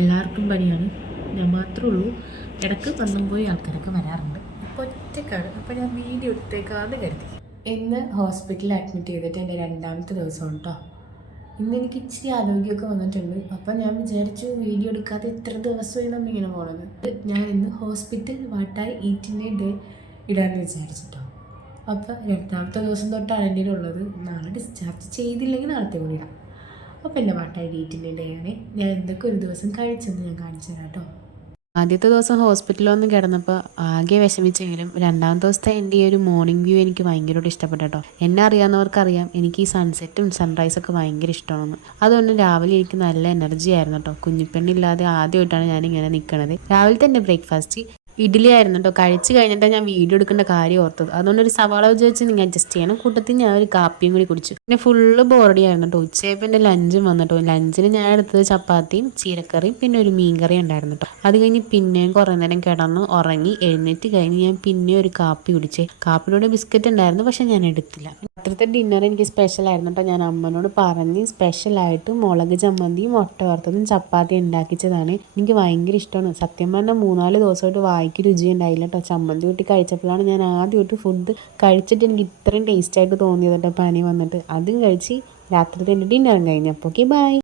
എല്ലാവർക്കും പനിയാണ്. ഞാൻ മാത്രമേ ഉള്ളൂ. ഇടയ്ക്ക് വന്നും പോയി ആൾക്കാരൊക്കെ വരാറുണ്ട്. അപ്പോൾ ഒറ്റക്കാണ്. അപ്പോൾ ഞാൻ വീഡിയോ എടുത്തേക്കാന്ന് കരുതി. ഇന്ന് ഹോസ്പിറ്റലിൽ അഡ്മിറ്റ് ചെയ്തിട്ട് എൻ്റെ 2ാമത്തെ ദിവസം കേട്ടോ. ഇന്ന് എനിക്ക് ഇച്ചിരി ആരോഗ്യമൊക്കെ വന്നിട്ടുണ്ട്. അപ്പോൾ ഞാൻ വിചാരിച്ചു വീഡിയോ എടുക്കാതെ എത്ര ദിവസമായി നമ്മളിങ്ങനെ പോകുന്നത്. ഞാൻ ഇന്ന് ഹോസ്പിറ്റൽ വാട്ടായി ഈറ്റിൻ്റെ ഡേ ഇടാമെന്ന് വിചാരിച്ചിട്ടോ. അപ്പോൾ 2ാമത്തെ ദിവസം തൊട്ടാണ് എൻ്റെ ഉള്ളത്. നാളെ ഡിസ്ചാർജ് ചെയ്തില്ലെങ്കിൽ നാളത്തെ കൂടി ഇടാം. അപ്പോൾ എൻ്റെ വാട്ടായി ഈറ്റിൻ്റെ ഡേ ആണ്. ഞാൻ എന്തൊക്കെ ഒരു ദിവസം കഴിച്ചെന്ന് ഞാൻ കാണിച്ചു തരാം കേട്ടോ. ആദ്യത്തെ ദിവസം ഹോസ്പിറ്റലിൽ വന്ന് കിടന്നപ്പോൾ ആകെ വിഷമിച്ചെങ്കിലും 2ാമത്തെ ദിവസത്തെ എൻ്റെ ഈ ഒരു മോർണിംഗ് വ്യൂ എനിക്ക് ഭയങ്കരമായിട്ട് ഇഷ്ടപ്പെട്ടു കേട്ടോ. എന്നെ അറിയാവുന്നവർക്കറിയാം എനിക്ക് ഈ സൺസെറ്റും സൺറൈസൊക്കെ ഭയങ്കര ഇഷ്ടമാണെന്ന്. അതുകൊണ്ട് രാവിലെ എനിക്ക് നല്ല എനർജി ആയിരുന്നു കേട്ടോ. കുഞ്ഞിപ്പെണ്ണില്ലാതെ ആദ്യമായിട്ടാണ് ഞാനിങ്ങനെ നിൽക്കണത്. രാവിലത്തെ എൻ്റെ ബ്രേക്ക്ഫാസ്റ്റ് ഇഡ്ഡലി ആയിരുന്നു കേട്ടോ. കഴിച്ച് കഴിഞ്ഞിട്ട് ഞാൻ വീഡിയോ എടുക്കേണ്ട കാര്യം ഓർത്തത്. അതുകൊണ്ട് ഒരു സവാള വെച്ച് നിങ്ങൾ അഡ്ജസ്റ്റ് ചെയ്യണം. കൂട്ടത്തിൽ ഞാൻ ഒരു കാപ്പിയും കൂടി കുടിച്ചു. പിന്നെ ഫുള്ള് ബോറടി ആയിരുന്നു കേട്ടോ. ഉച്ചയായപ്പോൾ എൻ്റെ ലഞ്ചും വന്നിട്ടോ. ലഞ്ചിന് ഞാൻ എടുത്തത് ചപ്പാത്തിയും ചീരക്കറിയും പിന്നെ ഒരു മീൻകറിയും ഉണ്ടായിരുന്നു കേട്ടോ. അത് കഴിഞ്ഞ് പിന്നെയും കുറേ നേരം കിടന്ന് ഉറങ്ങി എഴുന്നേറ്റ് കഴിഞ്ഞ് ഞാൻ പിന്നെ ഒരു കാപ്പി കുടിച്ചേ. കാപ്പിലൂടെ ബിസ്ക്കറ്റ് ഉണ്ടായിരുന്നു, പക്ഷെ ഞാൻ എടുത്തില്ല. രാത്രിത്തെ ഡിന്നർ എനിക്ക് സ്പെഷ്യലായിരുന്നു കേട്ടോ. ഞാൻ അമ്മനോട് പറഞ്ഞ് സ്പെഷ്യലായിട്ട് മുളക് ചമ്മന്തിയും മുട്ട വറുത്തതും ചപ്പാത്തി ഉണ്ടാക്കിച്ചതാണ്. എനിക്ക് ഭയങ്കര ഇഷ്ടമാണ്. സത്യം പറഞ്ഞാൽ 3-4 ദിവസമായിട്ട് വായിക്ക് രുചി ഉണ്ടായില്ല കേട്ടോ. ചമ്മന്തി കൂട്ടി കഴിച്ചപ്പോഴാണ് ഞാൻ ആദ്യമായിട്ട് ഫുഡ് കഴിച്ചിട്ട് എനിക്ക് ഇത്രയും ടേസ്റ്റായിട്ട് തോന്നിയത് കേട്ടോ. പനി വന്നിട്ട് അതും കഴിച്ച് രാത്രിത്തെ എൻ്റെ ഡിന്നറും കഴിഞ്ഞപ്പോൾ ഓക്കെ ബൈ.